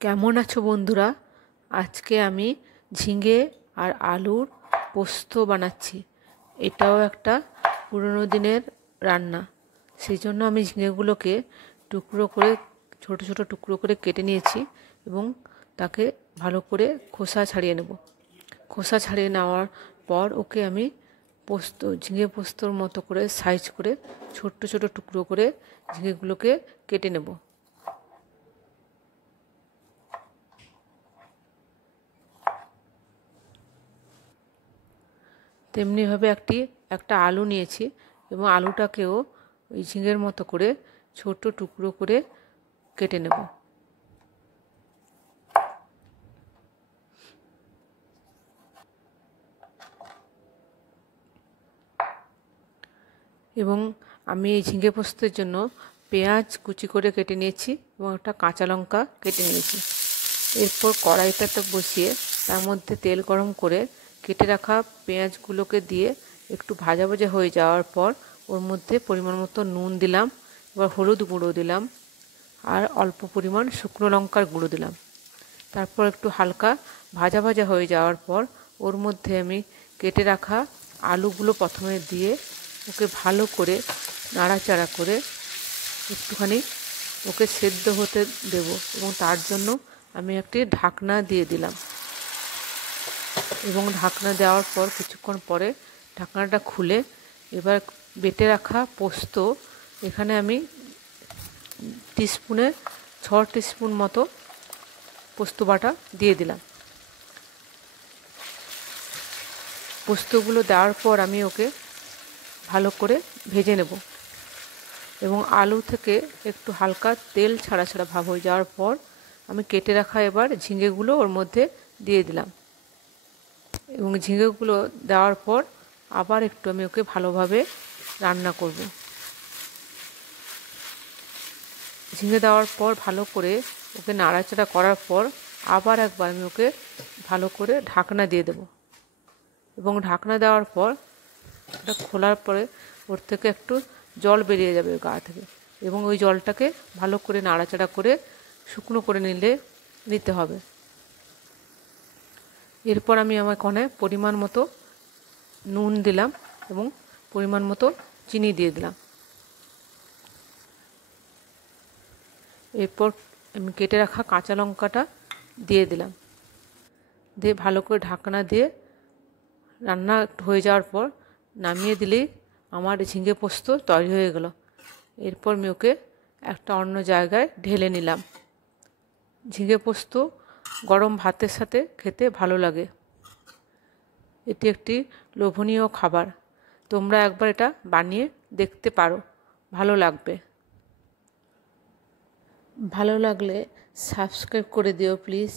কেমন আছো বন্ধুরা? আজকে আমি ঝিঙে আর আলুর পোস্ত বানাচ্ছি। এটাও একটা পুরনো দিনের রান্না। সেই জন্য আমি ঝিঙেগুলোকে টুকরো করে ছোট ছোট টুকরো করে কেটে নিয়েছি এবং তাকে ভালো করে খোসা ছাড়িয়ে নেব। খোসা ছাড়িয়ে নেওয়ার পর ওকে আমি ঝিঙে পোস্তর মতো করে সাইজ করে ছোট্ট ছোট টুকরো করে ঝিঙেগুলোকে কেটে নেব। তেমনিভাবে একটা আলু নিয়েছি এবং আলুটাকেও ওই ঝিঙের মতো করে ছোট টুকরো করে কেটে নেব। এবং আমি এই ঝিঙে পোস্তের জন্য পেঁয়াজ কুচি করে কেটে নিয়েছি এবং একটা কাঁচা লঙ্কা কেটে নিয়েছি। এরপর কড়াইটাতে বসিয়ে তার মধ্যে তেল গরম করে কেটে রাখা পেঁয়াজগুলোকে দিয়ে একটু ভাজা ভাজা হয়ে যাওয়ার পর ওর মধ্যে পরিমাণ মতো নুন দিলাম, এবার হলুদ গুঁড়ো দিলাম আর অল্প পরিমাণ শুকনো লঙ্কার গুঁড়ো দিলাম। তারপর একটু হালকা ভাজা ভাজা হয়ে যাওয়ার পর ওর মধ্যে আমি কেটে রাখা আলুগুলো প্রথমে দিয়ে ওকে ভালো করে নাড়াচাড়া করে একটুখানি ওকে সেদ্ধ হতে দেব এবং তার জন্য আমি একটি ঢাকনা দিয়ে দিলাম। এবং ঢাকনা দেওয়ার পর কিছুক্ষণ পরে ঢাকনাটা খুলে এবার বেটে রাখা পোস্ত এখানে আমি টিস্পুনে 6 টিস্পুন মতো পোস্ত বাটা দিয়ে দিলাম। পোস্তগুলো দেওয়ার পর আমি ওকে ভালো করে ভেজে নেব এবং আলু থেকে একটু হালকা তেল ছাড়া ছাড়া ভাব হয়ে যাওয়ার পর আমি কেটে রাখা এবার ঝিঙেগুলো ওর মধ্যে দিয়ে দিলাম এবং ঝিঙেগুলো দেওয়ার পর আবার একটু আমি ওকে ভালোভাবে রান্না করব। ঝিঙে দেওয়ার পর ভালো করে ওকে নাড়াচাড়া করার পর আবার একবার আমি ওকে ভালো করে ঢাকনা দিয়ে দেব এবং ঢাকনা দেওয়ার পর এটা খোলার পরে ওর থেকে একটু জল বেরিয়ে যাবে গা থেকে এবং ওই জলটাকে ভালো করে নাড়াচাড়া করে শুকনো করে নিতে হবে। এরপর আমি আমার কণায় পরিমাণ মতো নুন দিলাম এবং পরিমাণ মতো চিনি দিয়ে দিলাম। এরপর আমি কেটে রাখা কাঁচা লঙ্কাটা দিয়ে দিলাম, দিয়ে ভালো করে ঢাকনা দিয়ে রান্না হয়ে যাওয়ার পর নামিয়ে দিলেই আমার ঝিঙে পোস্ত তৈরি হয়ে গেল। এরপর আমি ওকে একটা অন্য জায়গায় ঢেলে নিলাম। ঝিঙে পোস্ত গরম ভাতের সাথে খেতে ভালো লাগে। এটি একটি লোভনীয় খাবার। তোমরা একবার এটা বানিয়ে দেখতে পারো, ভালো লাগবে। ভালো লাগলে সাবস্ক্রাইব করে দিও প্লিজ।